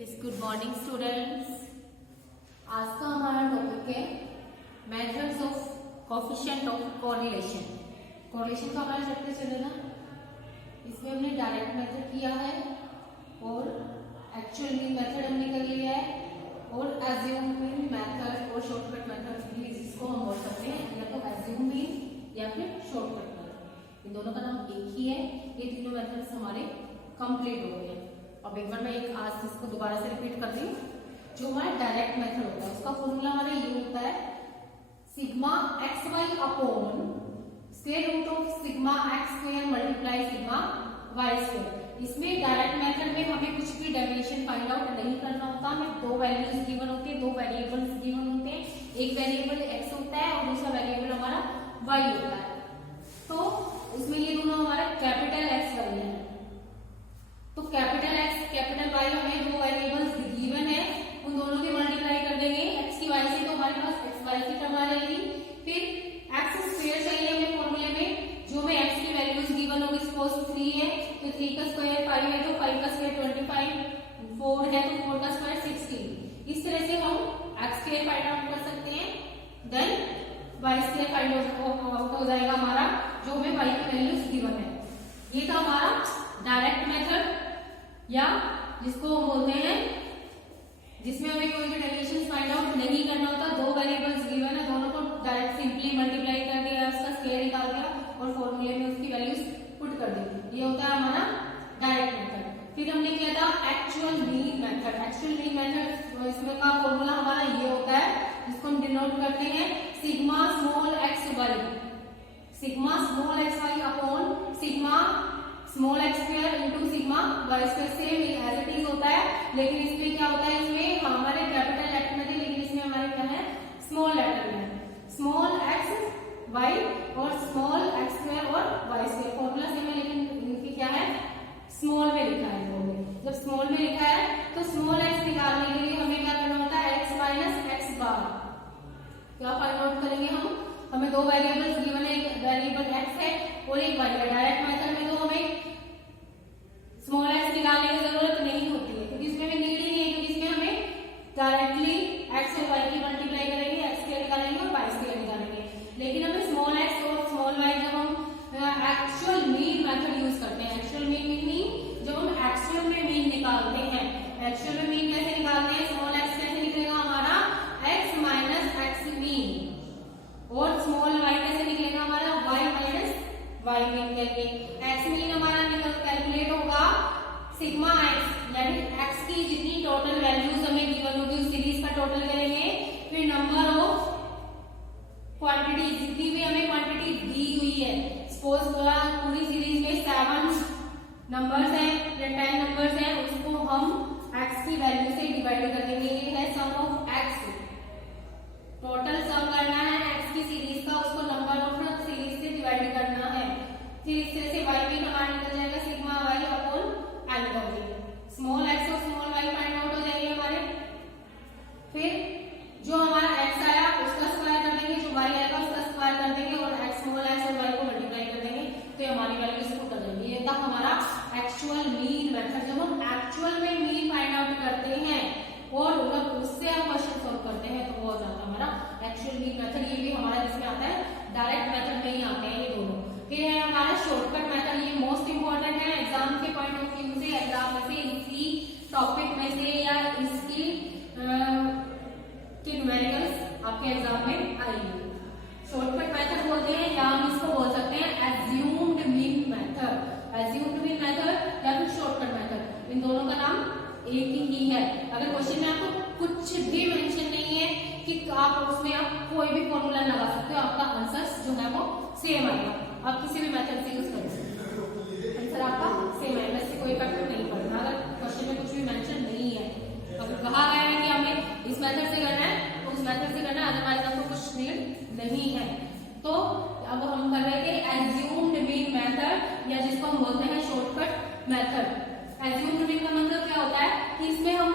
Yes, good morning students. आज का हमारा टॉपिक है methods of coefficient of correlation. Correlation का हमारा चैप्टर चलेगा। इसमें हमने डायरेक्ट मेथड किया है और एक्चुअल मीन मेथड हमने कर लिया है और एज्यूम मीन मेथड और शॉर्टकट मेथड भी इसको हम बोल सकते हैं, या तो एज्यूम मीन या फिर शॉर्टकट मेथड। इन दोनों का नाम एक ही है। ये तीनों मेथड्स हमारे कंप्लीट हो गए। अब एक बार मैं एक आज इसको दोबारा से रिपीट कर दी। जो हमारा डायरेक्ट मेथड होता है उसका फॉर्मूला हमारा ये होता है sigma X Y upon square root of sigma X square multiply sigma Y square. इसमें डायरेक्ट मेथड में हमें कुछ भी डायमेंशन फाइंड आउट नहीं करना होता। हमें दो वैल्यूज गिवन होते हैं, दो वेरिएबल्स गिवन होते हैं। एक वेरिएबल एक्स होता है और दूसरा वेरिएबल हमारा वाई होता है। तो उसमें ये दोनों हमारा कैपिटल एक्स वाई है। तो कैपिटल एक्स कैपिटल वाई हमें दो वेरिएबल्स गिवन है, उन दोनों की मल्टीप्लाई कर देंगे एक्स की वाई से, तो हमारे पास एक्स वाई की टर्म आ जाएगी। फिर एक्स स्क्वायर चाहिए हमें फॉर्मूले में, जो हमें एक्स की वैल्यूज गिवन होगी। सपोज 3 है तो 3 का स्क्वायर 5 है तो 5 का स्क्वायर 25, 4 है तो 4 का स्क्वायर 16। इस तरह से हम एक्स स्क्वायर फाइंड आउट कर सकते हैं। Then Y square find out हो जाएगा हमारा, जो हमें वाई की वैल्यूज गिवन है। ये था हमारा डायरेक्ट मेथड, या जिसको हम बोलते हैं जिसमें हमें कोई भी डेफिनेशन फाइंड आउट नहीं करना होता। दो वेरिएबल्स गिवन है, दोनों को डायरेक्ट सिंपली मल्टीप्लाई कर दिया, उसका स्क्वायर निकाल दिया और फॉर्मूले में उसकी वैल्यूज पुट कर दी। ये होता है हमारा डायरेक्ट मेथड। फिर हमने किया था actual mean method. Actual mean method इसमें का फॉर्मूला हमारा ये होता है, जिसको हम डिनोट करते हैं sigma small X Y. Sigma small X Y upon sigma small X square into sigma Y square. Same as it is होता है, लेकिन इसमें क्या होता है, इसमें हमारे कैपिटल लेटर में थे, लेकिन इसमें हमारे क्या है स्मॉल लेटर में। स्मॉल एक्स वाई और स्मॉल एक्स स्क्वायर और वाई स्क्वायर फॉर्मूला सेम है, लेकिन इनकी क्या है स्मॉल में लिखा है। जब स्मॉल में लिखा है तो स्मॉल एक्स निकालने के लिए हमें क्या करना होता है, एक्स माइनस एक्स बार। क्या फाइंड आउट करेंगे हम, हमें दो वेरिएबल्स गिवन है, एक वेरिएबल एक्स है और एक वाई है। डायरेक्ट मेथड में तो हमें स्मॉल एक्स निकालने की जरूरत नहीं होती है, क्योंकि इसमें हमें नीड ही नहीं है, क्योंकि इसमें हमें डायरेक्टली एक्स और वाई की मल्टीप्लाई करेंगे, एक्स स्क्वायर निकालेंगे और वाई स्क्वायर निकालेंगे। लेकिन हमें स्मॉल एक्स और स्मॉल वाई जब हम एक्चुअल मीन मेथड यूज करते हैं, एक्चुअल मीन मीन जब हम एक्चुअल में मीन निकालते हैं, एक्चुअल में मीन कैसे निकालते हैं, स्मॉल एक्स कैसे निकलेगा हमारा एक्स माइनस एक्स मीन, और स्मॉल वाई कैसे निकलेगा हमारा वाई माइनस वाई मीन करके। एक्स मीन हमारा कैलकुलेट होगा सिग्मा एक्स, यानी एक्स की जितनी टोटल वैल्यूज हमें गिवन होगी उस सीरीज का टोटल करेंगे। फिर नंबर ऑफ क्वांटिटी, जितनी भी हमें क्वांटिटी दी हुई है, सपोज पूरी सीरीज में 7 नंबर्स हैं या 10 नंबर्स हैं, उसको हम एक्स की वैल्यू से डिवाइड कर देंगे। ये है सम ऑफ एक्स, टोटल सम करना है एक्स की सीरीज का, उसको नंबर ऑफ सीरीज से डिवाइड करना है। फिर इस तरह से वाई भी हमारा निकल जाएगा सिग्मा वाई अपॉन एन कर देंगे। स्मॉल एक्स और स्मॉल वाई फाइंड आउट हो जाएंगे हमारे। फिर जो हमारा एक्स आया उसका स्क्वायर कर देंगे, जो वाई आएगा उसका स्क्वायर कर देंगे और एक्स स्मॉल एक्स और वाई को मल्टीप्लाई कर देंगे, तो हमारी वैल्यूज पुट कर देंगे। ये था हमारा एक्चुअल मीन मेथड। जब हम एक्चुअल में मीन फाइंड आउट करते हैं और उससे हम क्वेश्चन सॉल्व करते हैं, तो वो हो जाता है हमारा एक्चुअल मीन मेथड। ये भी हमारा जिसमें आता है डायरेक्ट मेथड में ही आते हैं ये दोनों। फिर है हमारा शॉर्टकट मेथड। ये मोस्ट इंपॉर्टेंट है एग्जाम के पॉइंट ऑफ व्यू से, एग्जाम में से इसी टॉपिक में से या इसकी न्यूमेरिकल्स आपके एग्जाम में आएंगे। शॉर्टकट मेथड बोलते हैं, या हम इसको बोल सकते हैं assumed mean method. Assumed mean method या फिर शॉर्टकट मेथड, इन दोनों का नाम एक ही है। अगर क्वेश्चन में आपको कुछ भी मेंशन नहीं है कि आप उसमें आप कोई भी फॉर्मूला लगा सकते हो, आपका आंसर जो है वो सेम आएगा। आप किसी भी मेथड से यूज कर सकते हो, आंसर आपका सेम आएगा, इससे कोई इफेक्ट नहीं पड़ता। अगर क्वेश्चन में कुछ भी मेंशन नहीं है, अगर कहा गया है कि हमें इस मेथड से करना है तो उस मेथड से करना है, अदरवाइज आपको कुछ नीड नहीं है। तो अब हम कर रहे थे एज्यूम्ड मीन मेथड, या जिसको हम बोलते हैं शॉर्टकट मेथड। एज्यूम्ड मीन का मतलब क्या होता है कि इसमें हम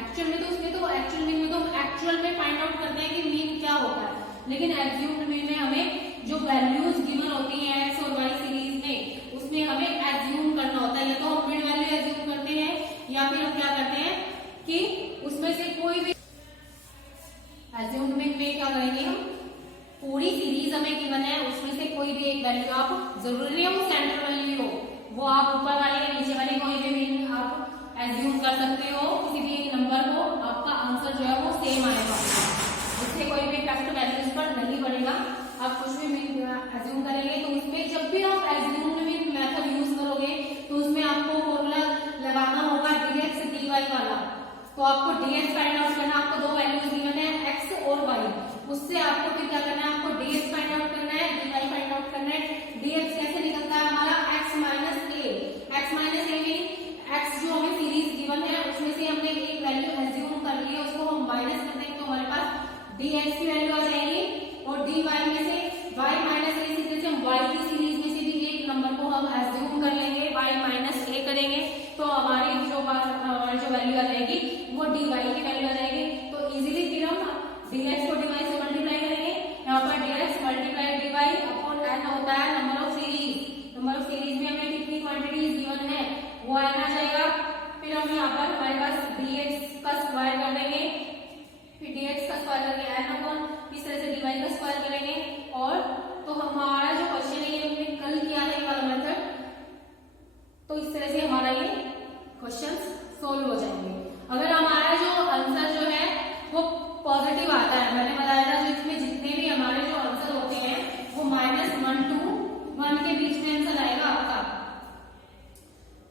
एक्चुअल में तो एक्चुअल मीन में तो हम एक्चुअल में फाइंड आउट करते हैं कि मीन क्या होता है, लेकिन एज्यूम्ड मीन में हमें जो वैल्यूज गिवन होती है एक्स और वाई सीरीज में, उसमें हमें एज्यूम करना होता है। या तो हम मिड वैल्यू एज्यूम करते हैं, या फिर हम क्या करते हैं गिवन है उसमें से कोई भी एक वैल्यू आप, जरूरी नहीं है वो सेंटर वैल्यू हो, वो आप ऊपर वाले या नीचे वाले कोई भी मीन आप एज्यूम कर सकते हो, किसी भी एक नंबर को, आपका आंसर जो है वो सेम आएगा, इससे कोई भी इफेक्ट वैल्यूज पर नहीं पड़ेगा। आप कुछ भी एज्यूम करेंगे तो उसमें जब भी आप एज्यूम मेथड यूज करोगे तो उसमें आपको फॉर्मूला लगाना होगा dx dy वाला। तो आपको dx फाइंड आउट करना, आपको दो वैल्यूज गिवन है x और y, उससे आपको फिर क्या करना है, आपको dx फाइंड आउट करना है, dy फाइंड आउट करना है। dx कैसे निकलता है हमारा x minus a, x minus a में x जो हमें सीरीज गिवन है उसमें से हमने एक वैल्यू एज्यूम कर ली है, उसको हम माइनस कर देंगे तो हमारे पास dx की वैल्यू आ जाएगी, और dy में से y माइनस a सीरीज से हम y की सीरीज में से भी एक नंबर को हम एज्यूम कर लेंगे, y माइनस a करेंगे तो हमारी जो वैल्यू आ जाएगी वो dy की वैल्यू आ जाएगी। तो इजीली फिर हम dx को dy से मल्टीप्लाई करेंगे, यहाँ पर dx multiply dy upon n होता है number of series, number of series में हमें कितनी क्वांटिटीज गिवन है वो n आ जाएगा। फिर हम यहाँ पर हमारे पास dx का स्क्वायर कर देंगे, फिर dx का स्क्वायर करके n अपॉन इस तरह से dy का स्क्वायर करेंगे, और तो हमारा जो क्वेश्चन है ये हमने कल किया था ये वाला मेथड, तो इस तरह से हमारा ये क्वेश्चन सोल्व हो जाएंगे। अगर हमारा जो आंसर जो है वो पॉजिटिव आता है, मैंने बताया था जो इसमें जितने भी हमारे जो आंसर होते हैं वो -1 to 1 के बीच में आंसर आएगा आपका,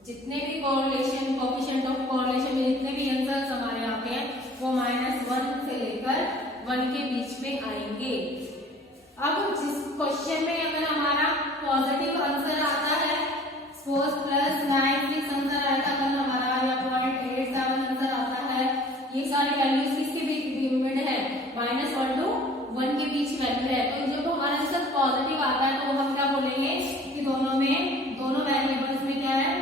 जितने भी कोरिलेशन कोएफिशिएंट ऑफ कोरिलेशन में जितने भी आंसर्स हमारे आते हैं वो -1 से लेकर 1 के बीच में आएंगे। अब जिस क्वेश्चन में अगर हमारा पॉजिटिव आंसर आता है, सपोज +96 आंसर आएगा, अगर हमारा या 0.87 आंसर आता है, ये सारी वैल्यूज किसके बीच में है, -1 to 1 के बीच वैल्यू है। तो जब हमारा आंसर पॉजिटिव आता है तो हम क्या बोलेंगे कि दोनों वेरिएबल्स में क्या है,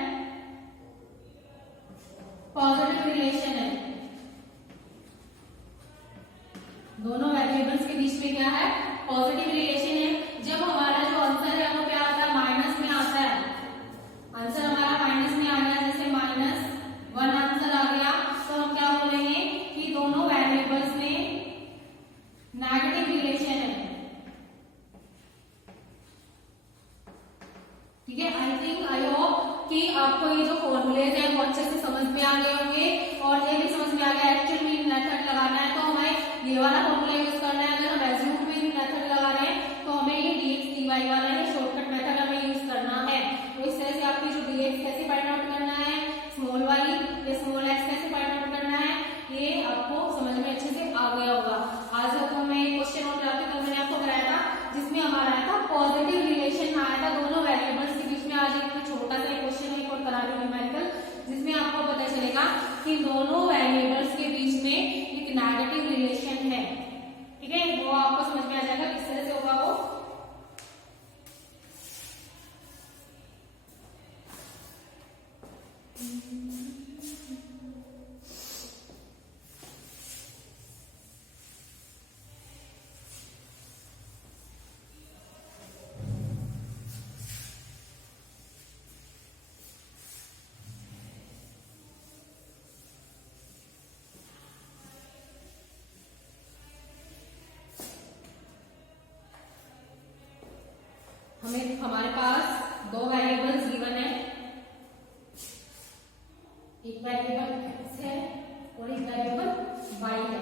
पॉजिटिव रिलेशन है, दोनों वेरिएबल्स के बीच में क्या है, पॉजिटिव रिलेशन है। जब हमारा जो आंसर है वो क्या आता है, माइनस में आता है, आंसर हमारा माइनस में आ गया, जैसे -1 आंसर आ गया, तो हम क्या बोलेंगे कि दोनों वेरिएबल्स में नेगेटिव रिलेशन है। ठीक है, आई होप कि आपको ये जो फॉर्मूलेज है वो अच्छे से समझ में आ गए होंगे, और ये भी समझ में आ गया एक्चुअल मीन मेथड लगाना है तो हमें ये वाला फॉर्मूला यूज करना है। अगर हम एज्यूम मीन मेथड लगा रहे हैं तो हमें ये dx dy वाला ये शॉर्टकट मेथड हमें यूज करना है। तो इस तरह से आपकी जो dx कैसे फाइंड आउट करना है, स्मॉल y या स्मॉल x कैसे फाइंड आउट करना है, ये आपको समझ में अच्छे से आ गया होगा। आज आपको मैं क्वेश्चन और लाते तो मैंने आपको कराया था जिसमें हमारा आया था पॉजिटिव रिलेशन आया था दोनों वेरिएबल्स के बीच में। आज एक छोटा सा क्वेश्चन एक और करा रही हूं न्यूमेरिकल, जिसमें आपको पता चलेगा कि दोनों वेरिएबल्स के बीच में एक नेगेटिव रिलेशन है। ठीक है, वो आपको समझ में आ जाएगा किस तरह से होगा वो। हमारे पास दो वेरिएबल्स गिवन है, एक वेरिएबल x है और एक वेरिएबल y है।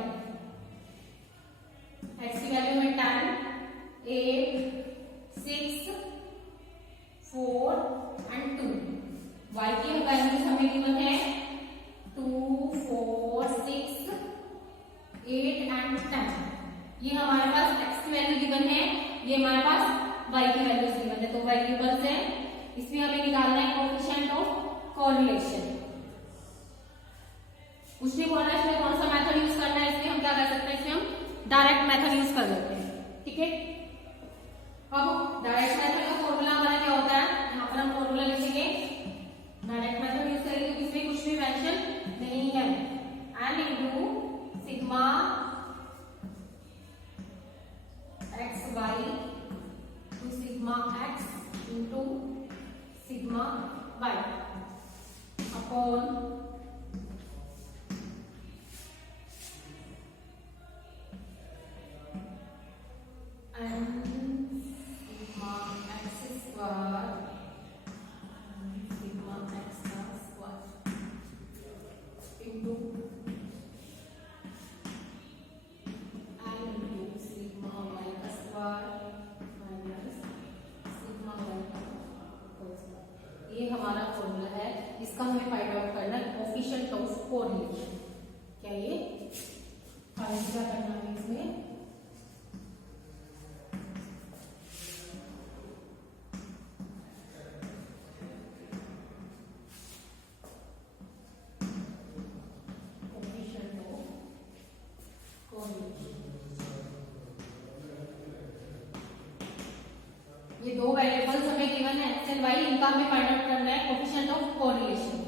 x की वैल्यू में 10, 8, 6, 4 एंड 2। y की वैल्यूज हमें गिवन है 2, 4, 6, 8 एंड 10। ये हमारे पास x की वैल्यू गिवन है, ये हमारे पास y की वैल्यूज गिवन है। तो वेरिएबल्स है, इसमें हमें निकालना है कोएफिशिएंट ऑफ कोरिलेशन। उसमें कौन सा मेथड यूज करना है, इसमें हम क्या कर सकते हैं, इसमें हम डायरेक्ट मेथड यूज कर सकते हैं। ठीक है, अब डायरेक्ट मेथड का फॉर्मूला हमारा क्या होता है, यहाँ पर हम फॉर्मूला लिखेंगे, डायरेक्ट मेथड यूज करेंगे तो इसमें कुछ भी मेंशन नहीं है, n into sigma xy sigma x into sigma y upon n हमारा फॉर्मूला है, इसका हमें फाइंड आउट करना है कोफिशिएंट ऑफ कोरिलेशन। क्या ये फाइंड क्या करना है इसमें, ये दो वेरिएबल्स हमें गिवन है एक्स एंड वाई, इनका हमें फाइंड आउट करना है कोफिशिएंट ऑफ कोरिलेशन।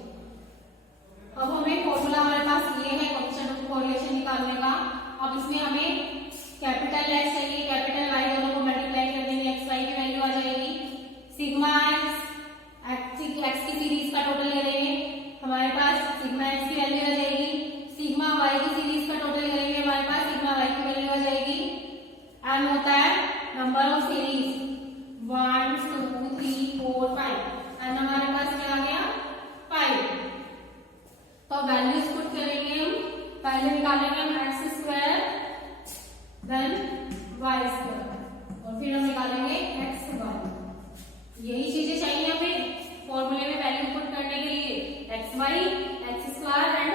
अब हमें फॉर्मूला हमारे पास ये है कोफिशिएंट ऑफ कोरिलेशन निकालने का। अब इसमें हमें कैपिटल एक्स चाहिए, कैपिटल वाई, दोनों को मल्टीप्लाई कर देंगे, एक्स वाई की वैल्यू आ जाएगी सिग्मा एक्स की सीरीज का टोटल ले लेंगे, हमारे पास सिग्मा एक्स की वैल्यू आ जाएगी, सिग्मा वाई की सीरीज का टोटल करेंगे, हमारे पास सिग्मा वाई की वैल्यू आ जाएगी। एम होता है नंबर ऑफ सीरीज 1 2 3 4 5, एंड हमारे पास क्या आ गया 5। तो वैल्यूज पुट करेंगे हम, पहले निकालेंगे हम X square then Y square और फिर हम निकालेंगे एक्स वाई। यही चीजें चाहिए हमें फॉर्मूले में वैल्यू पुट करने के लिए, X Y, X square and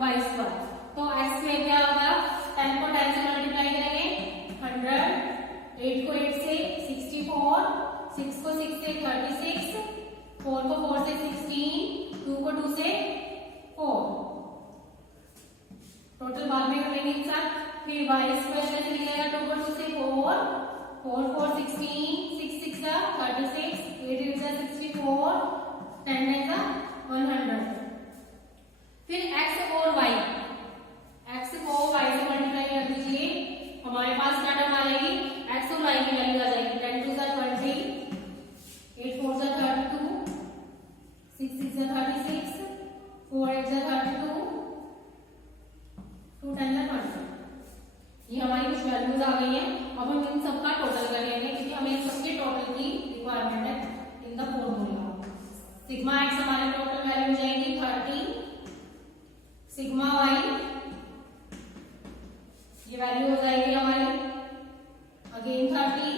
Y square. तो एक्स में क्या होगा, 10 को 10 से मल्टीप्लाई करेंगे 100, 8 को 8 से 64, 6 को 6 से 36, 4 को 4 से 16, 2 को 2 से 4, टोटल बाद में करेंगे एक साथ। फिर वाई स्क्वायर कैसे निकलेगा, 2 को 2 से 4, 4 4 16, 6 6 जा 36, 8 8 जा 64, 10 9 जा 100। फिर एक्स और वाई, एक्स को वाई से मल्टीप्लाई कर दीजिए, हमारे पास क्या टर्म आ जाएगी, एक्स और वाई की वैल्यू आ जाएगी 10 2 जा 20, 8 4 जा 32, 6 6 जा 36, 4 8 जा 32, 2 10 जा 20। ये हमारी कुछ वैल्यूज आ गई हैं। अब हम इन सबका टोटल कर लेंगे क्योंकि हमें इन सबके टोटल की रिक्वायरमेंट है in the formula. Sigma x हमारी टोटल वैल्यू जाएगी 30, सिग्मा वाई ये वैल्यू हो जाएगी हमारी अगेन 30,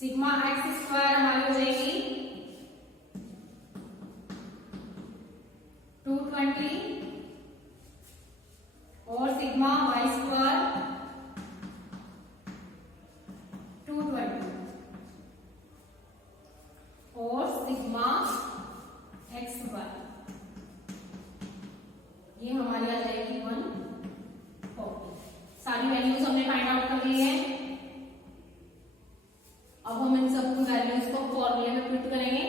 सिग्मा एक्स स्क्वायर हमारी हो जाएगी 220 और सिग्मा वाई स्क्वायर 220 और सिग्मा एक्स स्क्वायर ये हमारी आ जाएगी 140। सारी वैल्यूज हमने फाइंड आउट कर ली है। अब हम इन सब वैल्यूज को फॉर्मूले में पुट करेंगे।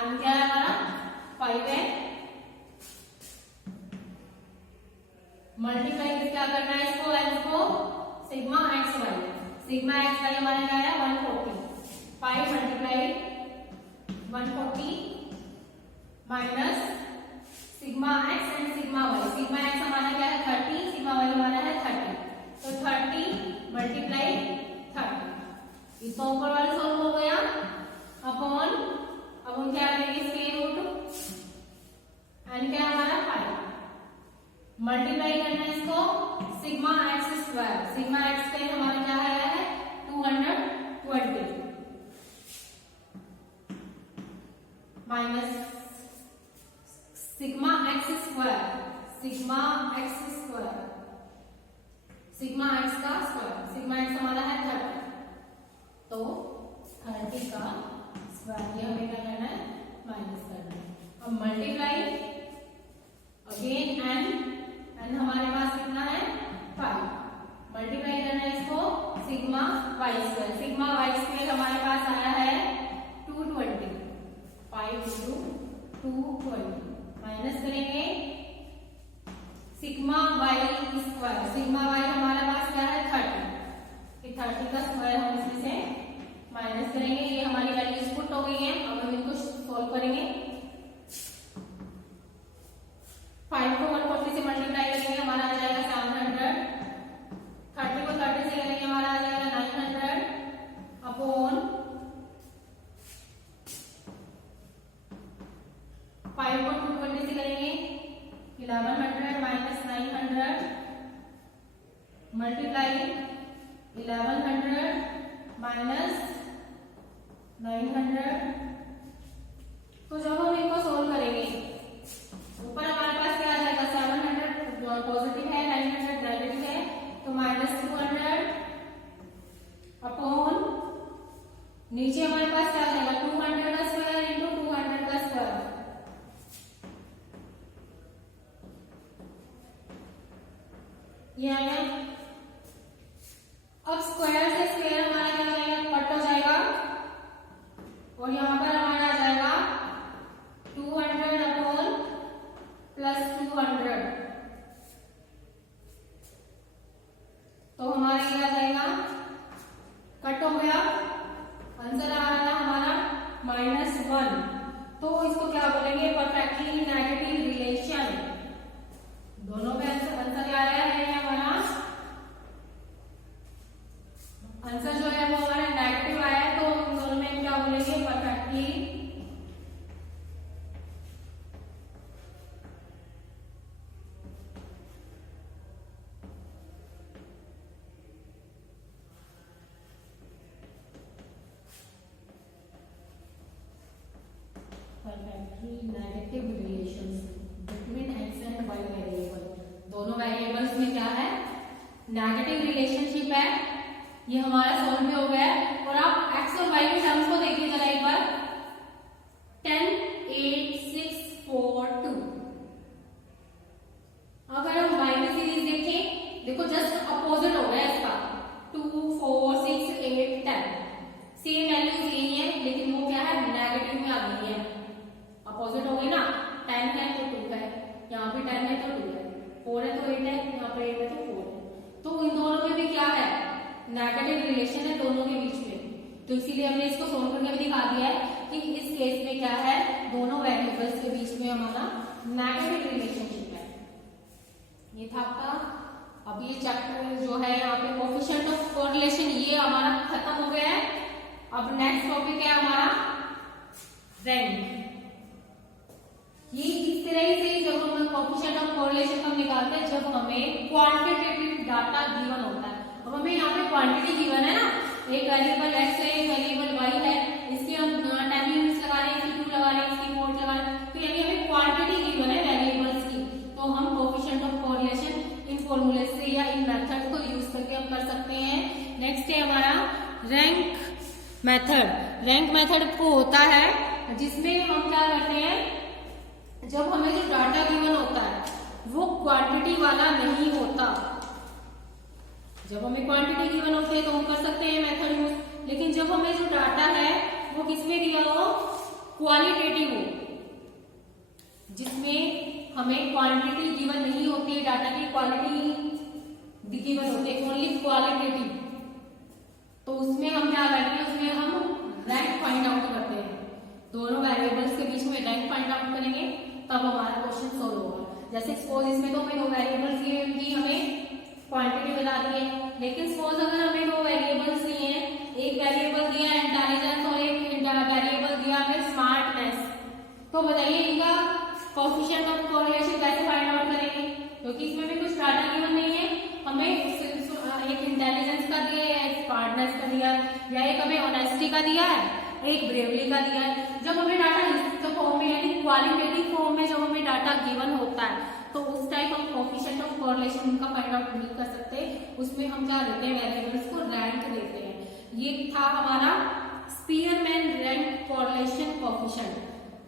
एम क्या है हमारा 5 है, मल्टीप्लाई क्या करना है इसको, एन को सिग्मा एक्स वाई हमारा क्या है 140, 5 multiply 140 minus sigma x and sigma x हमारा क्या है 30, सिग्मा वाई हमारा है 30, तो 30 मल्टीप्लाई 30, इसका ऊपर वाला सॉल्व हो गया अपॉन, अब हम क्या करेंगे स्क्वायर रूट, एन क्या हमारा 5 मल्टीप्लाई करना है इसको sigma X square, sigma X square हमारा क्या आया है 220 minus sigma X square, sigma x का स्क्वायर, सिग्मा एक्स हमारा है 30, तो 30 का स्क्वायर ये हमें क्या करना है माइनस करना है। अब मल्टीप्लाई अगेन एन हमारे पास कितना है 5, मल्टीप्लाई करना है इसको सिग्मा वाई स्क्वायर हमारे पास आया है 220, 5 into 220 माइनस करेंगे sigma Y square, sigma Y हमारे पास क्या है 30, 30 का स्क्वायर हम इसमें से माइनस करेंगे। ये हमारी वैल्यूज पुट हो गई है। अब हम इनको सॉल्व करेंगे। 5 को 140 से मल्टीप्लाई करेंगे हमारा आ जाएगा 700, 30 को 30 से करेंगे हमारा आ जाएगा 900 अपॉन 5 को 220 से करेंगे 1100 माइनस 900 मल्टीप्लाई 1100 माइनस 900 गिवन, तो इसको क्या बोलेंगे, परफेक्टली नेगेटिव रिलेशन। दोनों में आंसर क्या आया है हमारा, आंसर जो है वो हमारा नेगेटिव आया है, तो दोनों में हम क्या बोलेंगे, perfectly negative relations between X and Y variable. दोनों वेरिएबल्स में क्या है, नेगेटिव रिलेशनशिप है। ये हमारा सॉल्व भी हो गया है। और आप एक्स और वाई के टर्म्स को देखिए जरा एक बार, 10 8 6 4 2। अगर हम वाई की सीरीज देखें, देखो जस्ट अपोजिट हो गया इसका, 2 4 6 8 10, सेम वैल्यूज यही है, लेकिन वो क्या है, नेगेटिव में आ गई है, अपोजिट हो गई ना। 10 है तो 2 है, यहाँ पे 10 है तो 2 है, 4 है तो 8 है, यहाँ पे 8 है तो 4 है। तो इन दोनों में भी क्या है, नेगेटिव रिलेशन है दोनों के बीच में। तो इसीलिए हमने इसको सोल्व करके भी दिखा दिया है कि इस केस में क्या है, दोनों वेरिएबल्स के बीच में हमारा नेगेटिव रिलेशनशिप है। ये था आपका। अब ये चैप्टर जो है यहाँ पे कोएफिशिएंट ऑफ कोरिलेशन, ये हमारा खत्म हो गया है। अब नेक्स्ट टॉपिक है हमारा रैंक। ये इस तरह से जब हम कोएफिशिएंट ऑफ कोरिलेशन हम निकालते हैं जब हमें क्वांटिटेटिव डाटा गिवन होता है। अब हमें यहाँ पे क्वांटिटी गिवन है ना, एक वेरिएबल एक्स है, एक वेरिएबल वाई है, इसकी हम 10 यूनिट्स लगा रहे हैं, इसकी 2 लगा रहे हैं, इसकी 4 लगा रहे हैं, तो यानी हमें क्वांटिटी गिवन है वेरिएबल्स की। तो हम कोएफिशिएंट ऑफ कोरिलेशन इन फॉर्मूले से या इन मेथड को यूज करके हम कर सकते हैं। नेक्स्ट है हमारा रैंक मेथड। रैंक मेथड को होता है जिसमें हम क्या करते हैं, जब हमें जो डाटा गिवन होता है वो क्वांटिटी वाला नहीं होता। जब हमें क्वांटिटी गिवन होती है तो हम कर सकते हैं मेथड यूज, लेकिन जब हमें जो डाटा है वो किसमें दिया हो, क्वालिटेटिव हो, जिसमें हमें क्वांटिटी गिवन नहीं होती है, डाटा की क्वालिटी गिवन होती है, ओनली क्वालिटेटिव, तो उसमें हम क्या करते हैं, उसमें हम रैंक फाइंड आउट करते हैं। दोनों वेरिएबल्स के बीच में रैंक फाइंड आउट करेंगे तब हमारा क्वेश्चन सोल्व होगा। जैसे सपोज इसमें तो हमें 2 वेरिएबल्स दिए उनकी हमें क्वांटिटी बता दी है, लेकिन सपोज अगर हमें 2 वेरिएबल्स दिए हैं, एक वेरिएबल दिया है इंटेलिजेंस और एक वेरिएबल दिया है स्मार्टनेस, तो बताइए इनका कोएफिशिएंट ऑफ कोरिलेशन कैसे फाइंड आउट करेंगे, क्योंकि इसमें भी कुछ डाटा गिवन नहीं है। हमें एक इंटेलिजेंस का दिया है, एक स्मार्टनेस का दिया है, या एक हमें ऑनेस्टी का दिया है, एक ब्रेवली का दिया है। जब हमें डाटा लिस्ट फॉर्म में यानी क्वालिटेटिव फॉर्म में जब हमें डाटा गिवन होता है तो उस टाइप हम कोएफिशिएंट ऑफ कोरिलेशन उनका फाइंड आउट नहीं कर सकते, उसमें हम क्या देते हैं, वेरिएबल्स को रैंक देते हैं। ये था हमारा स्पीयरमैन रैंक कोरिलेशन कोएफिशिएंट।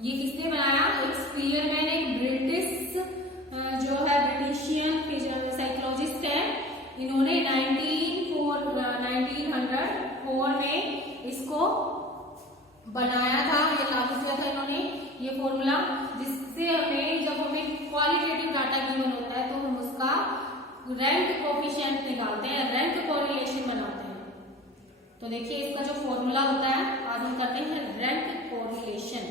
ये किसने बनाया, एक स्पीयरमैन, एक ब्रिटिश जो है ब्रिटिशियन साइकोलॉजिस्ट है, इन्होंने 1904 में इसको बनाया था, ये लागू किया था इन्होंने ये फॉर्मूला, जिससे हमें जब हमें क्वालिटेटिव डाटा गिवन होता है तो हम उसका रैंक कोएफिशिएंट निकालते हैं, रैंक कोरिलेशन बनाते हैं। तो देखिए इसका जो फॉर्मूला होता है, आज हम करते हैं रैंक कोरिलेशन।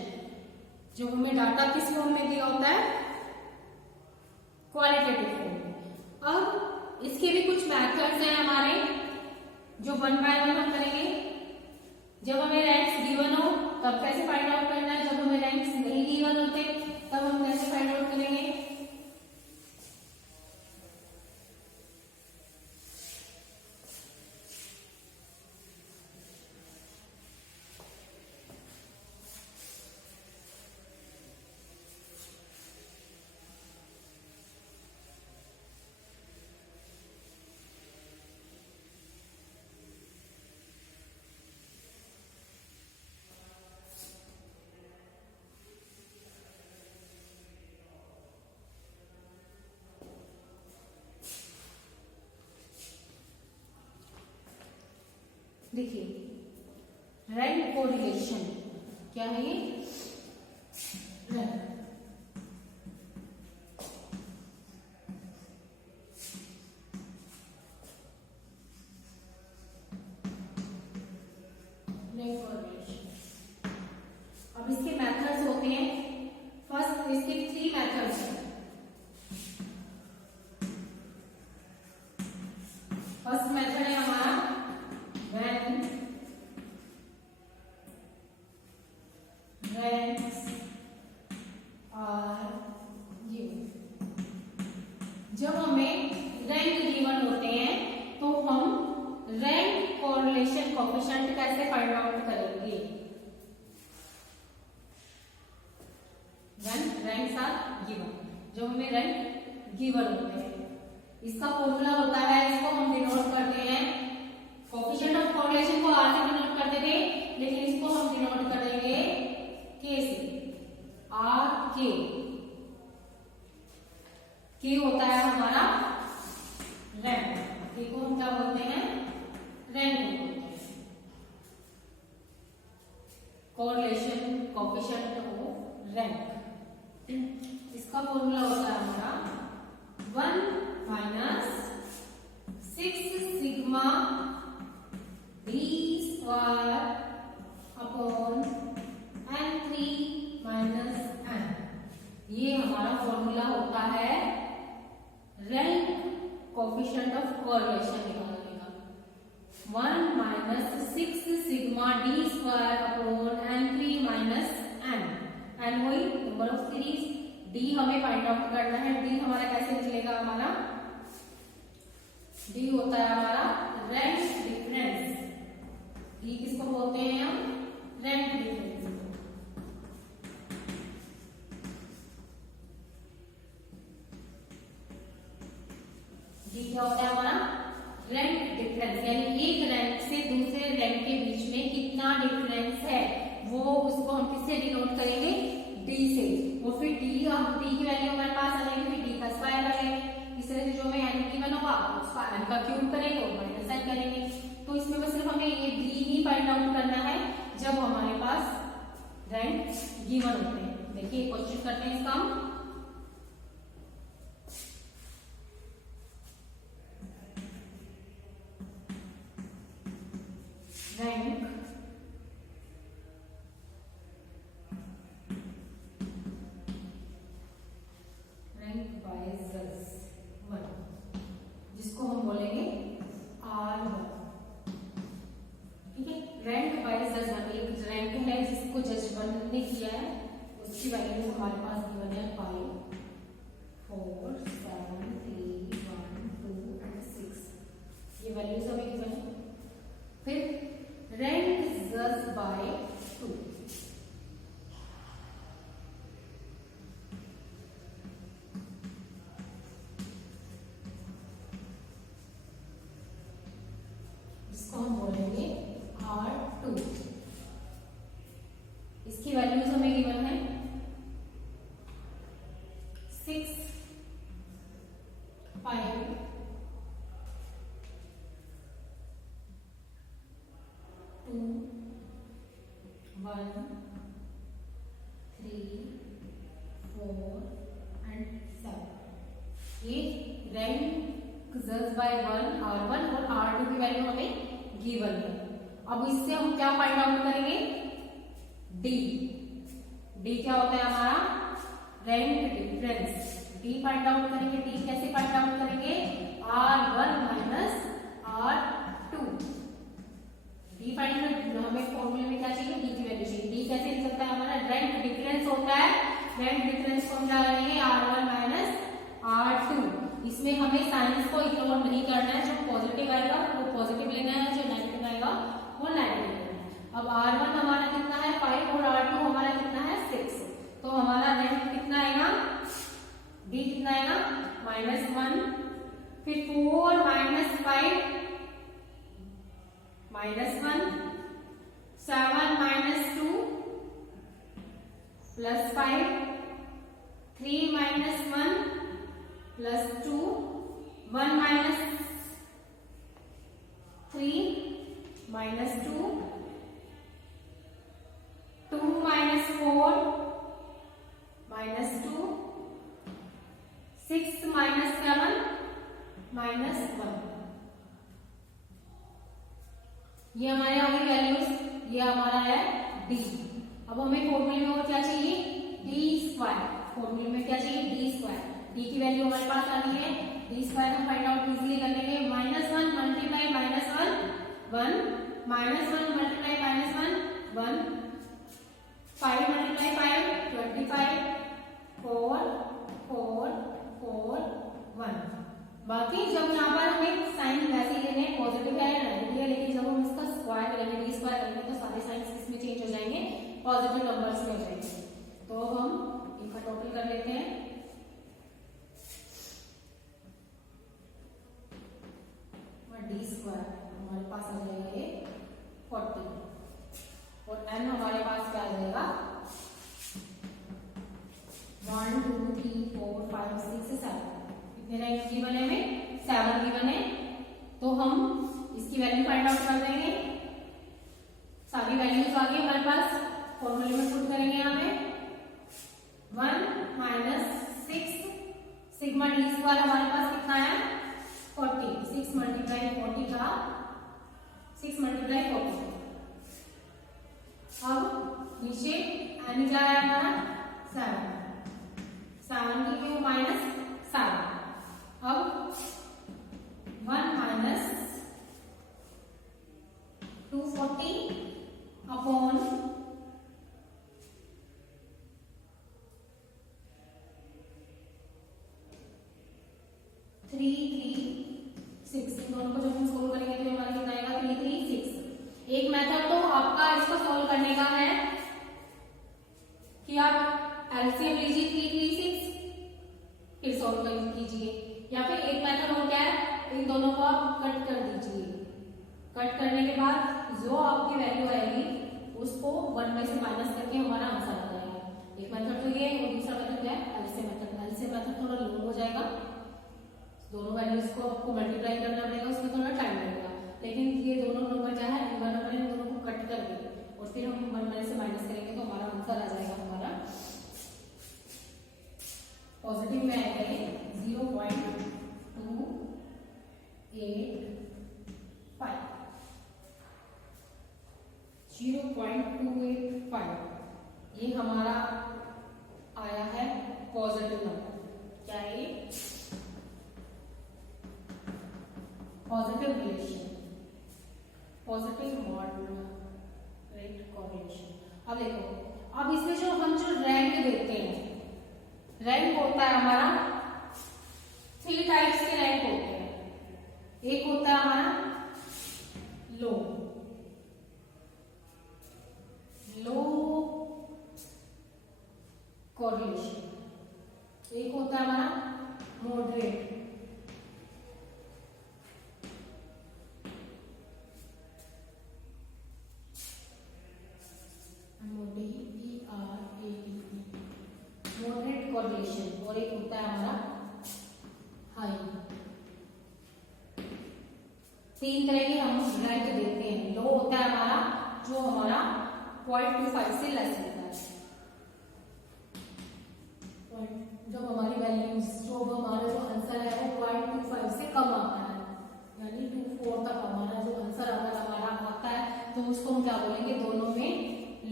जो हमें डाटा किस फॉर्म में दिया होता है, क्वालिटेटिव फॉर्म में। अब इसके भी कुछ मेथड्स हैं हमारे, जो 1 बाय 1 हम करेंगे। जब हमें रैंक्स गिवन हो तब कैसे फाइंड आउट करना है, जब हमें रैंक्स नहीं गिवन होते तब हम कैसे फाइंड आउट करेंगे। देखिए रैंक कोरिलेशन क्या है, ये रैंक कोरिलेशन। अब इसके होते हैं। फर्स्ट इसके 3 मेथड्स हैं। फर्स्ट मेथड है हमारा when rents are given। जब हमें रेंट गिवन होते हैं तो हम रेंट कोरिलेशन कोएफिशिएंट कैसे फाइंड आउट करेंगे? when rents are given, जब हमें रेंट गिवन होते हैं, इसका फॉर्मूला होता है, इसको हम डिनोट करते हैं, कोएफिशिएंट ऑफ कोरिलेशन को आर से डिनोट करते थे, लेकिन इसको हम डिनोट करेंगे के से, आर के। के होता है हमारा रेंट, के को हम क्या बोलते हैं? रेंट बोलते हैं। कोरिलेशन कोएफिशिएंट ऑफ रेंट, इसका फॉर्मूला होता है हमारा 1 - 6 sigma d square upon n3 minus n। ये हमारा फॉर्मूला होता है रेंट कोएफिशिएंट ऑफ कोरिलेशन निकालने का। 1 - 6 sigma d square upon n3 minus n। n वही नंबर ऑफ सीरीज, d हमें फाइंड आउट करना है। d हमारा कैसे निकलेगा? हमारा d होता है हमारा रेंट डिफरेंस। d किसको बोलते हैं हम? Rent difference. d क्या होता है हमारा? रेंट डिफरेंस, यानी एक रेंट से दूसरे रेंट के बीच में कितना डिफरेंस है, वो उसको हम किससे डिनोट करेंगे? d से। और फिर d की वैल्यू हमारे पास आ जाएगी, फिर d का स्क्वायर कर लेंगे। इस तरह से जो हमें n गिवन होगा उसका n का क्यूब करेंगे और माइनस n करेंगे। तो इसमें बस सिर्फ हमें ये d ही फाइंड आउट करना है जब हमारे पास रेंट गिवन होते हैं। देखिए क्वेश्चन करते हैं इसका हम। रैंक जिसको हम बोलेंगे R1। ठीक है, रैंक बाय जज 1 एक रैंक है जिसको जज 1 ने किया है, उसकी वैल्यू हमारे पास गिवन है 5 4 7 3 1 2 and 6। ये वैल्यूज हमें गिवन है। फिर रैंक जज बाय 2, हम बोलेंगे R2। इसकी वैल्यूज हमें गिवन है 6 5 2 1 3 4 and 7। ये रैंक जज बाय 1 R1 और R2 की वैल्यू हमें गिवन है। अब इससे हम क्या फाइंड आउट करेंगे? d। d क्या होता है हमारा? Rent difference. d find out करेंगे। d कैसे फाइंड आउट करेंगे? R1 minus R2। d find हमें फॉर्मूले में क्या चाहिए? d की वैल्यू चाहिए। d कैसे लिख सकता है हमारा? रेंट डिफरेंस होता है। रेंट डिफरेंस को हम क्या करेंगे? R1 minus R2। इसमें हमें साइंस को इग्नोर नहीं करना है, जो पॉजिटिव आएगा वो पॉजिटिव लेना है, जो नेगेटिव आएगा वो नेगेटिव लेना है। अब R1 हमारा कितना है? 5 और R2 हमारा कितना है? 6। तो हमारा रेंट कितना आएगा? d कितना आएगा? -1। फिर 4 minus 5 -1, 7 minus 2 plus 5, 3 minus 1 plus 2, 1 minus 3 minus 2, 2 minus 4 minus 2, 6 minus 7 minus 1। ये हमारे आ गई वैल्यूज, ये हमारा है d। अब हमें फॉर्मूले में और क्या चाहिए? डी की वैल्यू हमारे पास आ रही है, डी स्क्वायर हम फाइंड आउट इजिली कर लेंगे। -1 मल्टीप्लाई -1 1, -1 मल्टीप्लाई -1 1, 5 मल्टीप्लाई 5 25, 4 4 4 1। बाकी जब यहाँ पर हमें साइन वैसे ही लेने पॉजिटिव है नेगेटिव है, लेकिन जब हम इसका स्क्वायर करेंगे डी स्क्वायर करेंगे तो सारे साइंस किसमें चेंज हो जाएंगे, पॉजिटिव नंबर्स में हो जाएंगे। तो हम इनका टोटल कर लेते हैं। डी स्क्वायर हमारे पास आ जाएगा ये 40 और एन हमारे पास क्या आ जाएगा 1 2 3 4 5 6 7। कितने रैंक की बने में 7 की बने, तो हम इसकी वैल्यू फाइंड आउट कर देंगे। सारी वैल्यूज आ गई हमारे पास, फॉर्मूले में पुट करेंगे यहाँ पे 1 - 6 सिग्मा डी स्क्वायर हमारे पास कितना है 40, 6 मल्टीप्लाई 40 का 6 मल्टीप्लाई 40। अब नीचे एन क्या है हमारा 7 की क्यों -7। अब 1 - 240 अपॉन 336, इन दोनों को जब हम सोल्व करेंगे तो हमारा कितना आएगा 336। एक मेथड तो आपका इसको सोल्व करने का है कि आप एलसीएम लीजिए 336 फिर सोल्व कीजिए, या फिर एक मेथड हो क्या है इन दोनों को आप कट कर दीजिए। कट करने के बाद जो आपकी वैल्यू आएगी उसको 1 में से माइनस करके हमारा आंसर आ जाएगा। एक मेथड तो ये और दूसरा मेथड क्या है एलसीएम मेथड। एलसीएम मेथड थोड़ा लॉन्ग हो जाएगा, दोनों वैल्यूज को आपको मल्टीप्लाई करना पड़ेगा, उसमें थोड़ा टाइम लगेगा। लेकिन ये दोनों नंबर क्या है इवन नंबर इन दोनों को कट करके और फिर हम 1 में से माइनस करेंगे तो हमारा आंसर आ जाएगा हमारा पॉजिटिव में आएगा ये 0.285। ये हमारा आया है पॉजिटिव नंबर। क्या है positive relation, positive moderate correlation. अब देखो, अब इसमें जो हम जो रैंक देते हैं, रैंक होता है हमारा 3 टाइप्स के रैंक होते हैं। एक होता है हमारा लो कोरिलेशन, एक होता है हमारा मॉडरेट, मॉडरेट कोरिलेशन, और एक होता है हमारा हाई। 3 तरह के हम रैंक देते हैं। लो होता है हमारा जो हमारा 0.25 से लेस होता है, जब हमारी वैल्यूज जो हमारा जो आंसर है वो 0.25 से कम आता है, यानी 24 तक हमारा जो आंसर अगर हमारा आता है तो उसको हम क्या बोलेंगे, दोनों में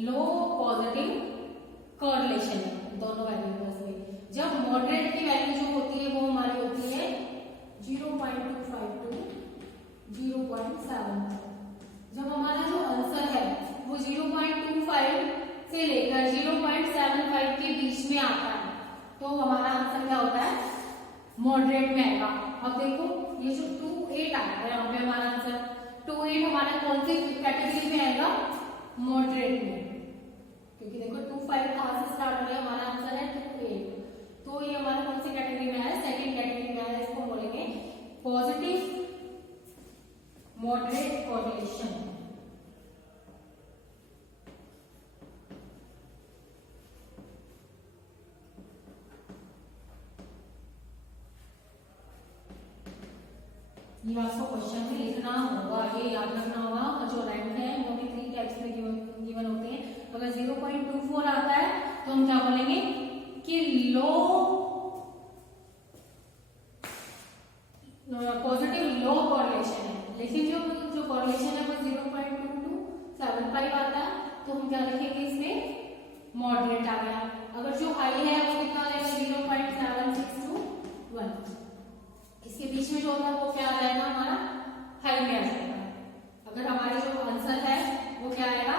लो पॉजिटिव कोरिलेशन है दोनों वैल्यूज में। जब मॉडरेट की वैल्यू जो होती है वो हमारी होती है 0.25 टू 0.7। जब हमारा जो आंसर है वो 0.25 से लेकर 0.75 के बीच में आता है तो हमारा आंसर क्या होता है, मॉडरेट में आएगा। अब देखो ये जो 28 आया है यहाँ पे हमारा आंसर, 28 हमारा कौन सी कैटेगरी में आएगा, मॉडरेट में, क्योंकि देखो 25 कहां से स्टार्ट हो गया, हमारा आंसर है 28, तो ये हमारा कौन सी कैटेगरी में है, सेकंड कैटेगरी में है। इसको बोलेंगे पॉजिटिव मॉडरेट कोरिलेशन। ये आपको क्वेश्चन में लिखना होगा, ये याद रखना होगा। और जो रैंक है वो भी 3 टाइप्स में गिवन होते हैं। अगर 0.24 आता है तो हम क्या बोलेंगे कि लो पॉजिटिव लो कोरिलेशन है, लेकिन जो कोरिलेशन है वो 0.2275 आता है तो हम क्या लिखेंगे इसमें, मॉडरेट आ गया। अगर जो हाई है वो कितना आ जाएगा, 0.762 1। इसके बीच में जो होता है वो क्या आ जाएगा, हमारा हाई में आ जाएगा। अगर हमारे जो आंसर है वो क्या आएगा,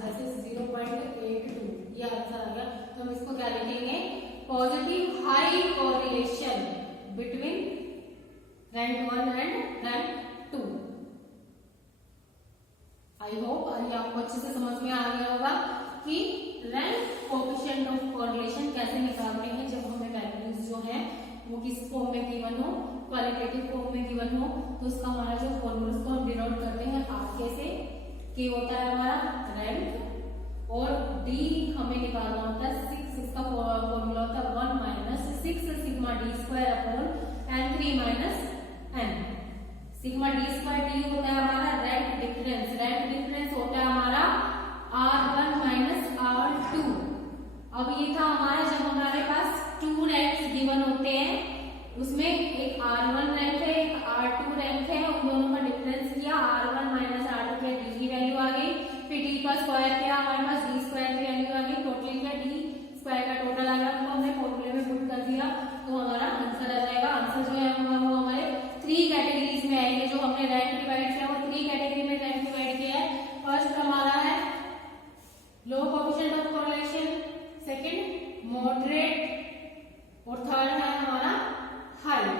जैसे 0.82 ये आंसर आ गया, तो हम इसको क्या लिखेंगे, positive high correlation between rank 1 and rank 2। I hope ये आपको अच्छे से समझ में आ गया होगा कि रैंक कोएफिशिएंट ऑफ कोरिलेशन कैसे निकालते हैं जब हमें वैल्यूज जो है वो किस फॉर्म में गिवन हो, क्वालिटेटिव फॉर्म में गिवन हो, तो उसका हमारा जो फॉर्मूला को हम डिनोट करते हैं आगे से, के होता है हमारा रैंक और डी हमें निकालना होता है 6, इसका फॉर्मूला होता है 1 minus 6 sigma D square upon n3 minus n। Sigma D square D होता है हमारा रैंक डिफरेंस, रैंक डिफरेंस होता है हमारा R1 माइनस R2। अब ये था हमारा जब हमारे पास 2 रैंक्स गिवन होते हैं, उसमें एक R1 रैंक है एक R2 रैंक है, उन दोनों का डिफरेंस किया, R1 माइनस R2 किया, डी की वैल्यू आ गई, फिर डी का स्क्वायर किया, हमारे पास डी स्क्वायर की वैल्यू आ गई, टोटल किया, डी स्क्वायर का टोटल आ गया, तो हमने फॉर्मूले में पुट कर दिया, तो हमारा आंसर आ जाएगा। आंसर जो है वो हमारे 3 कैटेगरीज में आएंगे, जो हमने रैंक डिवाइड किया वो 3 कैटेगरी में रैंक डिवाइड किया है। फर्स्ट हमारा है low coefficient of correlation, second moderate और थर्ड है हमारा हाई।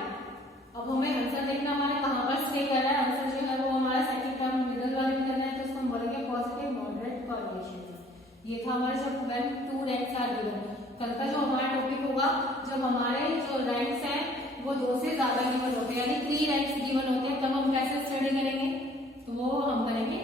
अब हमें आंसर देखना हमारे कहां पर स्टे कर रहा है, आंसर जो है वो हमारा सेकंड टर्म मिडिल वाले में करना है, तो उसको हम बोलेंगे पॉजिटिव मॉडरेट कोरिलेशन। ये था हमारे जब व्हेन 2 रैंक्स आर गिवन। कल का जो हमारा टॉपिक होगा जब हमारे जो रैंक्स हैं वो 2 से ज्यादा गिवन होते हैं, यानी 3 रैंक्स गिवन होते हैं, तब हम कैसे स्टडी करेंगे, तो वो हम करेंगे